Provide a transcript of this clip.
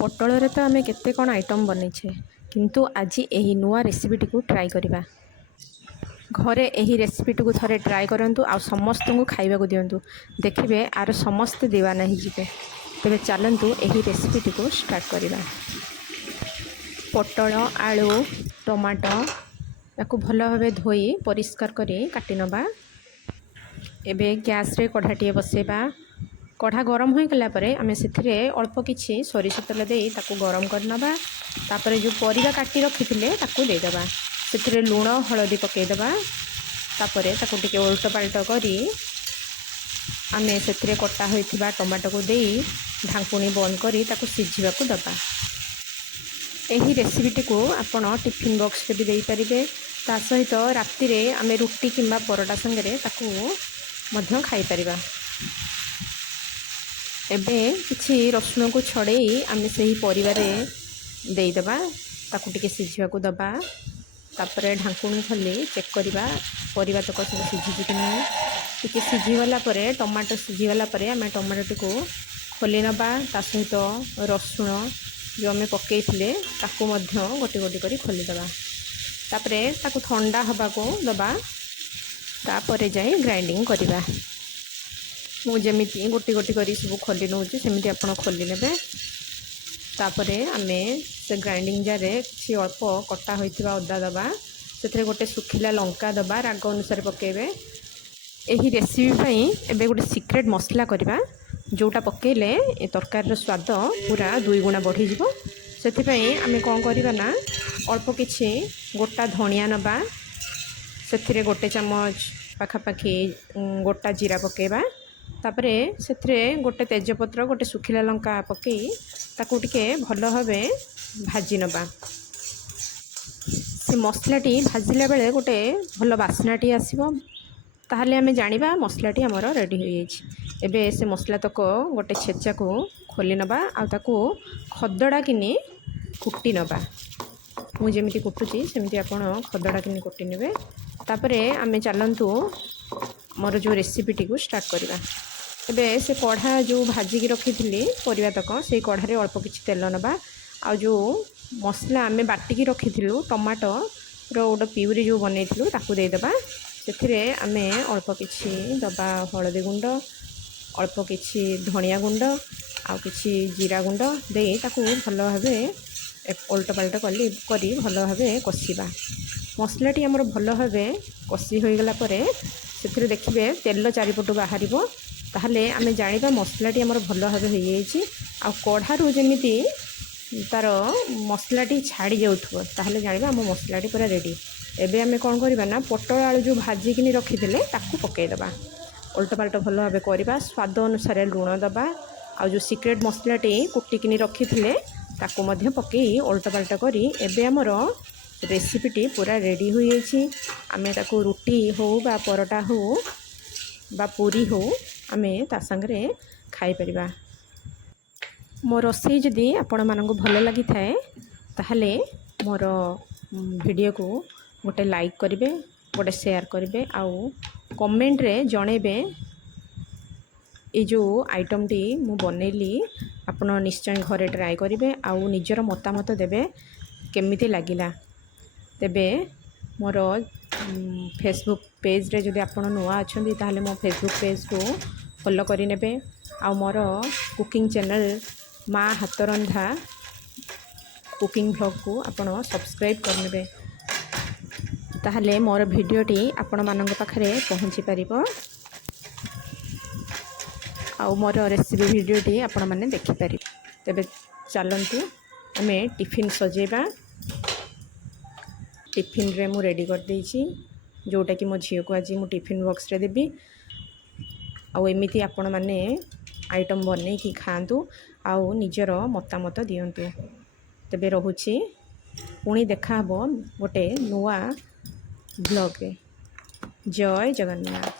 पटल रे तो आम केते कौन आइटम बनईछे किंतु आज यही नुआ रेसिपीटी को ट्राई करवा। घरे यही रेसिपीटी को थरे ट्राई करंतु आ समस्त को खाइबा दिंतु देखिए आर समस्त दीवाना ही जीवे। तेरे चलतु यही रेसिपीटी को स्टार्ट करवा। पटल आलू टमाटो या भल भाव धोई परिष्कार करी काटी नबा। एबे गैस रे कढ़ाटीए बसेबा। कढ़ा गरम हो गला परे आमे सेथिरे अल्प किछि सरिष तेल देई ताकू गरम करनबा। तापरे जो परिबा काटी रखिथिले ताकू दे देबा। सेथिरे लूण हळदी पकेई देबा। तापरे ताकू टिके उल्ट पाल्ट करी आमे सेथिरे कटा होइथिबा टमाटो को देई ढांकुणी बंद करी ताकू सिझिबा को दबा। एही रेसिपीटी को आपण टिफिन बॉक्स रे भी देई परिबे। ता सहित राति रे आमे रुटी किंबा परोटा संगे ताकू मध्य खाई परिबा। एबे किछि रसुण को छड़ेई आमे सही परिवार देदेबा। ताकू टिके सिझिबा को दबा। तापरे ढांकुणी खोली चेक करवा परिबा तक सब सिझी कि नहीं। टिके सिझीगला परे टमाटो सिझीगला परे आमे टमाटो को खोली नबा। ता सहित रसुण जो आमे पकेइथिले ताकू मध्य गोटी गोटी करी खोली दबा। तापरे ताकू ठंडा हबा को दबा। तापरे जाई ग्राइंडिंग करवा। मु जेमिति गोटी गोटी करी सब खोली नौची सेमिति आपण खोली नेबे। तापरे आमे से ग्राइंडिंग जार किछि अल्प कटा होइथिबा अदा दबा। सेथरे गोटे सुखिला लंका दबा राग अनुसार पकेबे। एही रेसिपी पई एबे गोटे सीक्रेट मसला करबा जोटा पकेले ए तरकारी स्वाद पूरा 2 गुणा बढ़ी जिवो। सेथि पई आमे कोन करबा ना अल्प किछि गोटा धनिया नबा। सेथिरे गोटे चमच पाखापाखी गोटा जीरा पकेबा। तापरे सेथरे गोटे तेजपत्र गोटे सुखिला लंका पकई ताकू टिके भल भावे भाजी नबा। से मसलाटी भाजिला बेले गोटे भल बास्नाटी आसीबो। ताहले आमे जानिबा मसलाटी हमर रेडी हो जाइछि। एबे से मसला तक गोटे छेचा को खोली नबा आ ताकू खदड़ा किनी कुटी नबा। मु जेमिति कुटुची सेमिति आपण खदड़ा किनी कुटी नेबे। तापरे आमे चलंतु मोर जो रेसिपीटी को स्टार्ट करवा। एबे से कढ़ा जो भाजिकी रखी थी परिवा तक से कढ़ारे अल्प किछि तेल नबा। आ जो मसला आमे बाटिकी रखी थिलु टमाटो रो गोटे प्यूरी जो बनैथिलु ताकू दे देबा। सेथिरे आमे अल्प किछि दबा हळदी गुंड अल्प किछि धनिया गुंड आ किछि जीरा गुंड दे ताकू भल भावे उल्ट पाल्ट करी भल भावे कषिबा। मसलाटी हमर भल भावे कषि हो गला परे सेथिरे देखिबे तेल चारिपटु बाहरिबो। ताहले आमे जानिबा मसलाटी हमर भल भावे हो जाइछि। आ कढ़ारू जेमिति तार मसलाटी छाड़ी जाउथबो ताहले जानिबा हम मसलाटी पूरा रेडी। एबे आमे कोन करबा ना पटल आलू जो भाजी किनी रखिथिले ताकू पकेई दबा। उल्ट पाल्ट भल भावे करबा। स्वाद अनुसार लूण दबा। आ जो सीक्रेट मसलाटी कुटी किनी रखिथिले ताकू मध्य पकेई उल्ट पाल्ट करी एबे हमर रेसिपीटी पूरा रेडी हो जाइछि। आमे ताकू रुटी हो बा परोटा हो बा पूरी हो आमे ता संगरे खाई परिबा। मो रोसई जदि आपण मानकु भल लगी थाए ताहले मोर वीडियो को गोटे लाइक करिवे गोटे शेयर करिवे आउ कमेंट रे जणेबे ए जो आइटम टी मु बनैली आपण निश्चय घरे ट्राई करिवे आउ निजर मतामत देबे केमिति लागिला। तेबे मोर फेसबुक पेज रे जदि आपण नुआ अछंती ताहले मो फेसबुक पेज को फॉलो करि नेबे। आ मोर कुकिंग चैनल माँ हाथ रंधा कुकिंग ब्लॉग को आपण सब्सक्राइब कर नेबे। ताहले मोर वीडियोटी आपण मानक पाखरे पहुँची पारिबो। आउ मोर रेसिपी वीडियोटी आपण माने देखि पारिबे। तेबे चलंतु आमे टिफिन सजेबा। टिफिन रे मु रेडी कर देइछि जोटा कि मो झियो को आज मु टिफिन बॉक्स रे देबी। आउ एमिति आपण माने आइटम बनै कि खातु आउ निजर मतामत दियंतु। तेबे रहुछि पुणी देखा हबो गोटे नुआ ब्लॉग रे। जय जगन्नाथ।